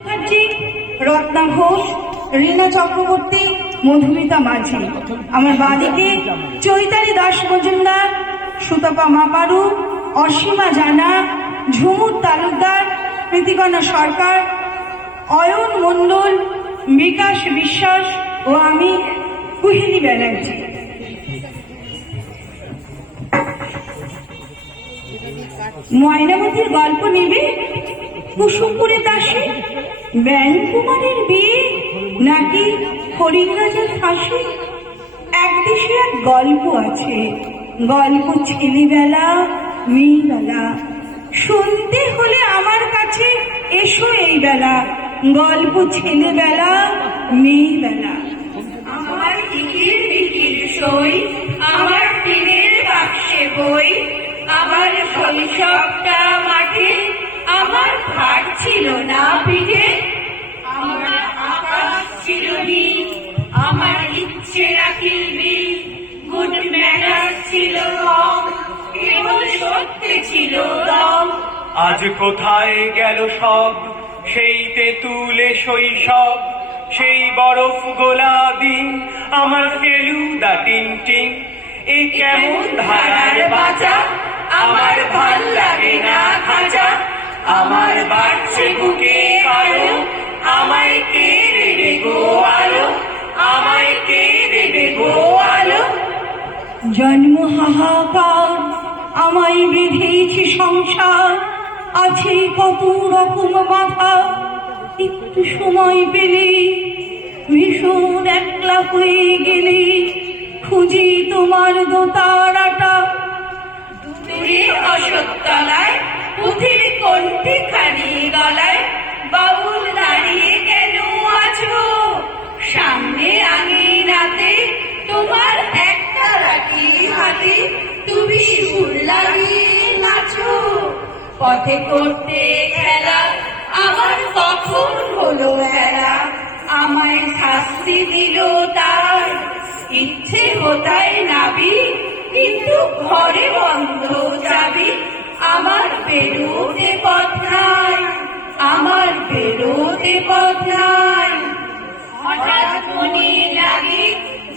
মুখার্জি, রত্না ঘোষ, রীনা চক্রবর্তী, মধুমিতা মাঝি। আমার বাদিকে চৈতালি দাস মজুমদার, সুতপা মাপারু, অসীমা জানা, ঝুমুর তালুকদার প্রীতিকণা সরকার, অয়ন মণ্ডল, বিকাশ বিশ্বাস ও আমি কুহিনী ব্যানার্জি। ময়নামতির গল্প নেবে কুসুমপুরের দাসে ব্যান কুমারের বিয়ে নাকি হরিণরাজের ফাঁসি? এক দেশে এক গল্প আছে। গল্প ছেলেবেলা, মেয়েবেলা। শুনতে হলে আমার কাছে এসো এই বেলা গল্প ছেলেবেলা, মেয়েবেলা। আমার ইকির বিকির সই আমার টিনের বাক্সে বই, আমার শৈশবটা আজ কোথায় গেল সব? সেই তেঁতুলে শৈশব, সেই বরফ গোলা দিন আমার ফেলুদা টিং টিং এই কেমন ধারার বাঁচা আমার ভালো লাগে না খাঁচা আমার বাড়ছে বুকে কালো। আমায় কে দেবে গো আলো? আমায় কে দেবে গো আলো? জন্ম হাহাকার আমায় বেঁধেছি সংসার। আছে কত রকম বাধা। একটু সময় পেলে ভীষণ একলা হয়ে গেলে খুঁজি তোমার দোতারাটা দূরে অসত্যালায় পুঁথির কণ্ঠে খানি গলায় পথে করতে খেলা আমার কখন হলো বেলা। আমায় শাস্তি দিল তার, ইচ্ছে হোতায় নাবি, কিন্তু ঘরে বন্ধ যাবি, আমার বেরোতে পথ নাই, আমার বেরোতে পথ নাই। হঠাৎ মনে লাগে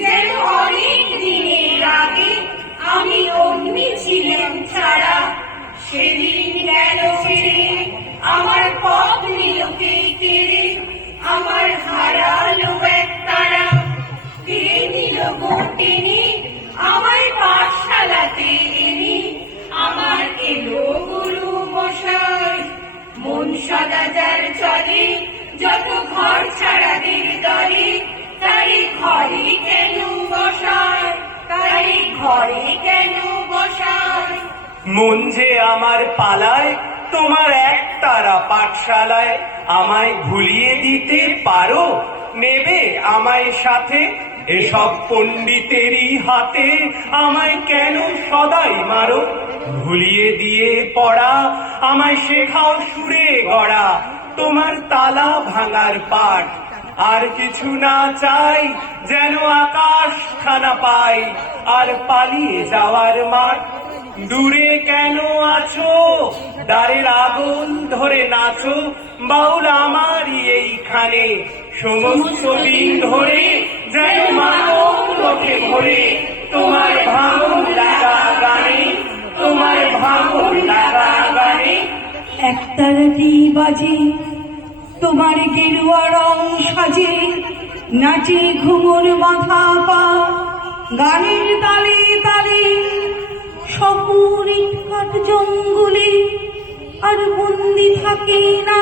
যেন অনেক দিনের আগে আমি অগ্নি ছিলাম ছাড়া। সেদিন আমার পথ কে কেড়ে আমার হারালো এক তারা। কে নিল গোটেনি আমায় পাঠশালাতে এনে আমার এলো গুরু মশাই। মন সদাচার চলে, যত ঘর ছাড়া ছাড়াদের দলে তাই ঘরে কেন বসায়? তাই ঘরে কেন বসায়? মন যে আমার পালায়, তোমার এক তারা পাঠশালায় আমায় ভুলিয়ে দিতে পারো? নেবে আমায় সাথে? এসব পণ্ডিতেরই হাতে আমায় কেন সদাই মারো? ভুলিয়ে দিয়ে পড়া, আমায় শেখাও সুরে গড়া, তোমার তালা ভাঙার পাঠ। আর কিছু না চাই যেন আকাশ খানা পাই, আর পালিয়ে যাওয়ার মাঠ। দূরে কেন আছো? দ্বারের আগুন ধরে নাচো। বাউল আমারই এইখানে। সমস্ত দিন ধরে যেন মানব লোকে ভরে। তোমার ভাঙন লাগা গানে, তোমার ভাঙন লাগা গানে। একতারাটি বাজে, তোমার গেরুয়া রং সাজে, নাচে ঘুমোর মাথা পা। গানের তালে জঙ্গলে আর বন্দি থাকে না।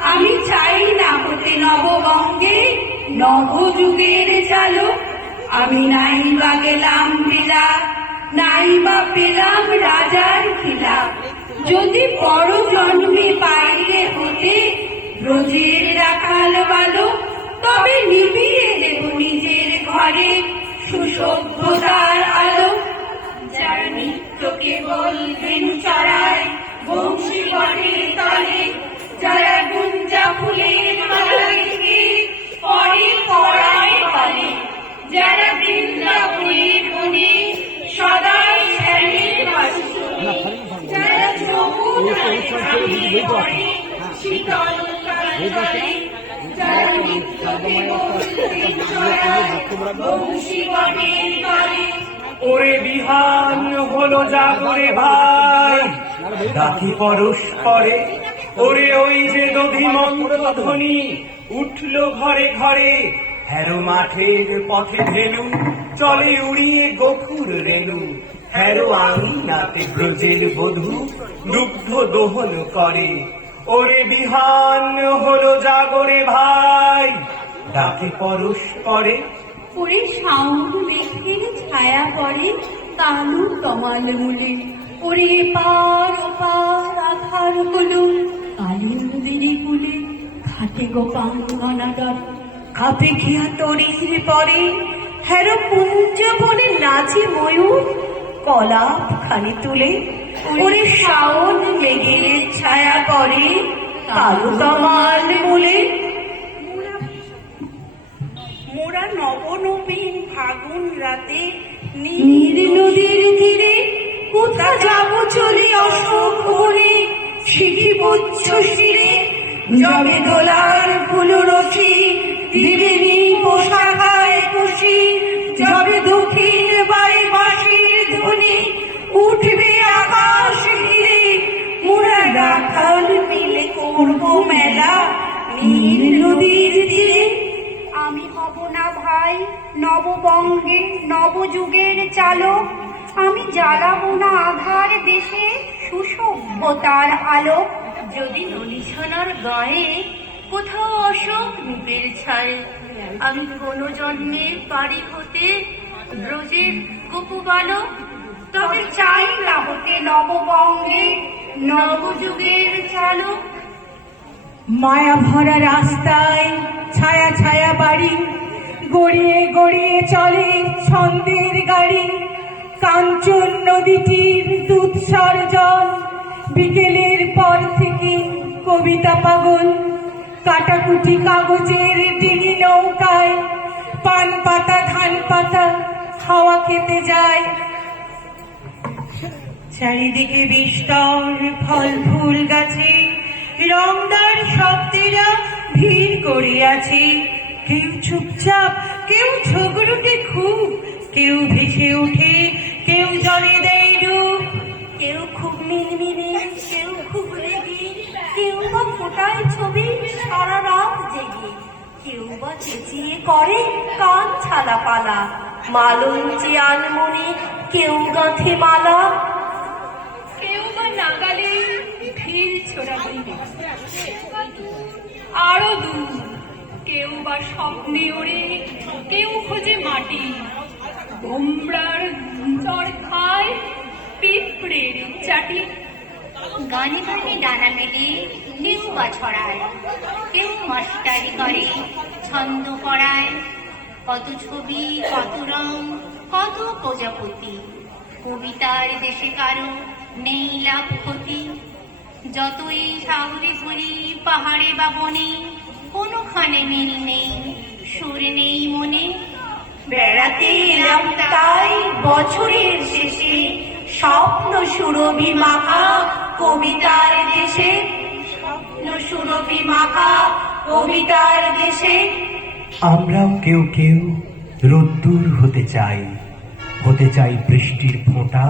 আমি চাই না হতে নববঙ্গে, নবযুগের চালক আমি নাই বা গেলাম বিলা, নাই বা পেলাম রাজার খিলা। যদি বড় জন্মে বাইরে হতে, ব্রজের রাখাল বালক তবে নিবিয়ে ঘরে সুসভ্যতার আলো, যারা নিত্যকে বলবেন চড়ায় বংশী বনের তলে, যারা গুঞ্জা ফুলের মালা রেখে পরে পড়ায় বলে যারা বৃন্দাবনের মনে সদাই শ্যামের ছাপিয়ে পড়ে শীতল ওরে বিহান হলো জাগরে ভাই। রাখি পরশ পরে, ওরে ওই যে দধিমন্ত্র ধ্বনি উঠল ঘরে ঘরে। হ্যারো মাঠের পথে ভেলু চলে উড়িয়ে গফুর রেলু হ্যারো আমি নাতে ব্রজের বধূ দুগ্ধ দোহন করে। ওরে বিহান, হলো জাগরে ভাই। ডাকে পরশ পরে ওরে শাওন মেঘের ছায়া পড়ে কালু তমাল মুলে। ওরে পার ওপার আধার হলো কালী নদীর কুলে। ঘাটে গোপাঙ্গনা দর কাপে খেয়া তরির পরে হ্যারো কুঞ্জ বলে নাচে ময়ূর। কলাপ খানি তুলে ওরে শাওন মেঘের ছায়া পড়ে, কালু তমাল মূলে মোরা নবনবীন ফাগুন রাতে নীর নদীর তীরে কোথা যাব চলে অশোক ভরে? শিখি বচ্ছ শিরে জবে দোলার ফুল রসি দিবে নি পোশাকায় খুশি জবে দক্ষিণ বাড়ি বাঁশির ধ্বনি উঠবে করব মেলা নীর নদীর তীরে। আমি হব না ভাই নববঙ্গে নবযুগের চালক। আমি জ্বালাবো না আধার দেশে সুসভ্যতার আলো। যদি নলিছানার গায়ে কোথাও অশোক নিপের ছায় আমি কোনো জন্মের পারি হতে ব্রজের গোপু বালক। তবে চাই না হতে নববঙ্গে নবযুগের চালক। মায়া ভরা রাস্তায় ছায়া ছায়া বাড়ি, গড়িয়ে গড়িয়ে চলে ছন্দের গাড়ি। কাঞ্চন নদীটির দুধসর জল বিকেলের পর থেকে কবিতা পাগল। কাটাকুটি কাগজের ডিঙি নৌকায় পান পাতা, ধান পাতা হাওয়া খেতে যায়। চারিদিকে বিস্তর ফল ফুল গাছে রংদার শব্দেরা ভিড় করিয়াছে। কেউ চুপচাপ, কেউ ঝগড়ুটে খুব, কেউ ভেসে ওঠে, কেউ জলে দেয় ডুব। কেউ খুব মিনমিনে, কেউ খুব রেগে, কেউ বা ফোটায় ছবি, সারা রাত জেগে। কেউ বা চেঁচিয়ে করে কান ছালা পালা মালঞ্চে আনমনে কেউ গাঁথে মালা আরও দূর। কেউ বা স্বপ্নে ওড়ে, কেউ খোঁজে মাটি। গোমরার দর খায় পিঁপড়ের চাটি। গানে গানে ডানা মেলে কেউ বা ছড়ায়। কেউ মাস্টারি করে, ছন্দ পড়ায়। কত ছবি, কত রং, কত প্রজাপতি। কবিতার দেশে কারও নেই লাভ ক্ষতি। যতই সাগরে ঘুরি, পাহাড়ে বা বনে, কোনোখানে মিল নেই, সুর নেই মনে। বেড়াতে এলাম তাই বছরের শেষে, স্বপ্ন সুরভি মাখা কবিতার দেশে। স্বপ্ন সুরভি মাখা কবিতার দেশে। আমরাও কেউ কেউ রোদ্দুর হতে চাই হতে চাই বৃষ্টির ফোঁটা,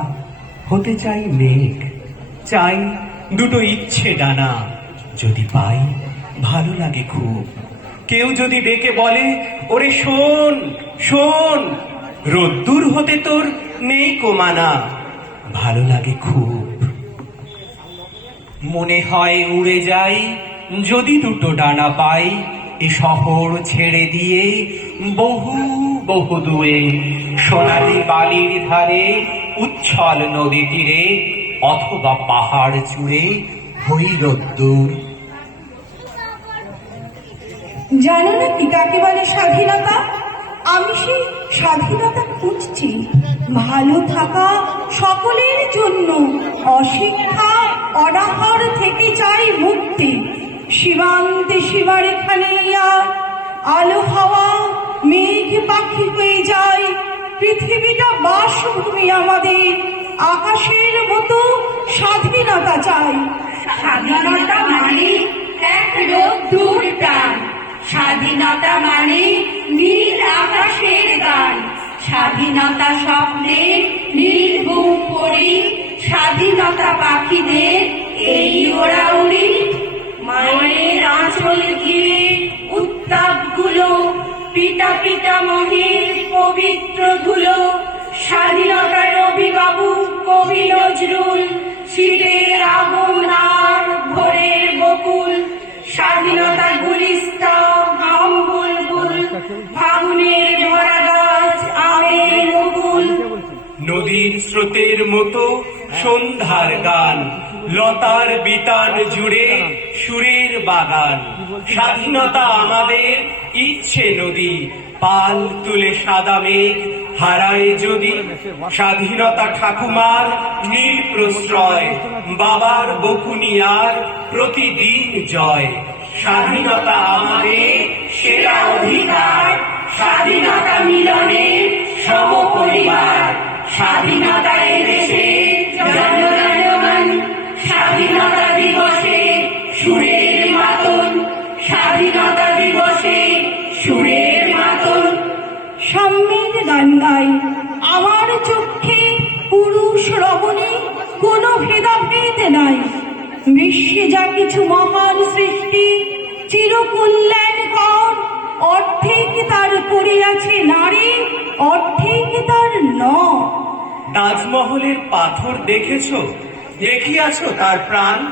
হতে চাই মেঘ, চাই দুটো ইচ্ছে ডানা যদি পাই, ভালো লাগে খুব। কেউ যদি ডেকে বলে, ওরে শোন শোন, রোদ্দুর হতে তোর নেই কোমানা, ভালো লাগে খুব। মনে হয় উড়ে যাই, যদি দুটো ডানা পাই, এ শহর ছেড়ে দিয়ে বহু বহু দূরে সোনালি বালির ধারে, উচ্ছল নদী তীরে অথবা পাহাড় চূড়ে হই রোদ্দুর জানো না কি কাকে বলে স্বাধীনতা? আমি সেই স্বাধীনতা খুঁজছি। ভালো থাকা সকলের জন্য, অশিক্ষা, অনাহার থেকে চাই মুক্তি। সীমান্তে সীমারেখানে আর আলো হাওয়া, মেঘ পাখি হয়ে যায়। পৃথিবীটা বাসভূমি আমাদের। আকাশের মতো স্বাধীনতা চাই। স্বাধীনতা মানে এক রোদ্দুর টান স্বাধীনতা মানে নীল আকাশের গান। স্বাধীনতা স্বপ্নে নীল বুক পড়ি। স্বাধীনতা পাখিদের এই ওরা উড়ি মায়ের আঁচল ঘিরে উত্তাপগুলো, পিতা পিতা মহির পবিত্র ধুলো। স্বাধীনতা রবি বাবু কবি নজরুল, শীতের আগুন আর ভোরের বকুল স্বাধীনতা গুলিস্তা ফাগুনের ভরা গাছ আমের নদীর স্রোতের মতো সন্ধ্যার গান, লতার বিতান জুড়ে সুরের বাগান। স্বাধীনতা আমাদের, ইচ্ছে নদী, পাল তুলে সাদা মেঘ হারায় যদি স্বাধীনতা ঠাকুমার নীল প্রশ্রয়, বাবার বকুনিয়ার প্রতিদিন জয়। স্বাধীনতা আমাদের সেরা অধিকার, স্বাধীনতা মিলনে সম পরিবার স্বাধীনতা এদেশে জনগণমন, স্বাধীনতা দিবসে সুরের মাতন। স্বাধীনতা দিবসে গান গাই আমার চোখে পুরুষ রমণী, কোনো ভেদাভেদ নাই। বিশ্বে যা কিছু মহান সৃষ্টি, চিরকল্যাণ কর। অর্ধেক তার করিয়াছে নারী, অর্ধেক তার ন তাজমহলের পাথর দেখেছ? দেখিয়াছ তার প্রাণ?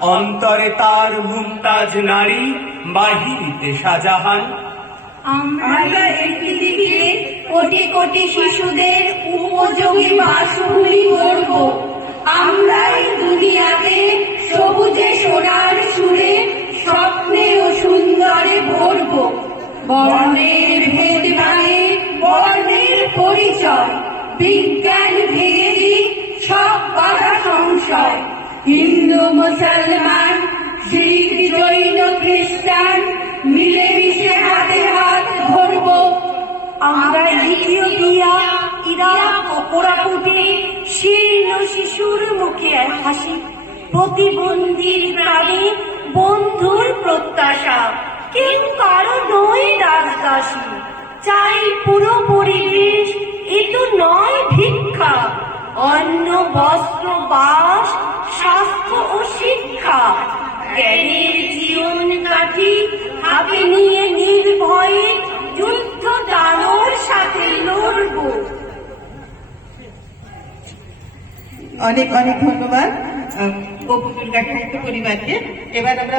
অন্তরে তার মুমতাজ নারী বাহিরিতে শাহজাহান। আমরা এই পৃথিবীতে কোটি কোটি শিশুদের উপযোগী বাসভূমি করব। আমরাই দুনিয়াতে সবুজে সোনার সুরে স্বপ্নে ও সুন্দরে ভরব। বর্ণের ভেদ ভাঙে বর্ণের পরিচয়। বিজ্ঞান ভেঙে সব বাধা সংশয়। হিন্দু, মুসলমান, শিখ, জৈন, খ্রিস্টান হাত আমরা ইথিওপিয়া, ইরাক ও শীর্ণ শিশুর মুখে হাসি, প্রতিবন্ধীর প্রাণে, বন্ধুর প্রত্যাশা, কেউ কারও নয় রাজদাসী। চাই পুরো পরিবেশ, এ তো নয় ভিক্ষা। অন্ন, বস্ত্র, বাস, স্বাস্থ্য ও শিক্ষা। জ্ঞানের জীবন কাঠি হাতে নিয়ে নির্ভয়ে লড়বো অনেক অনেক ধন্যবাদ। গাঠা পরিবারকে। এবার আমরা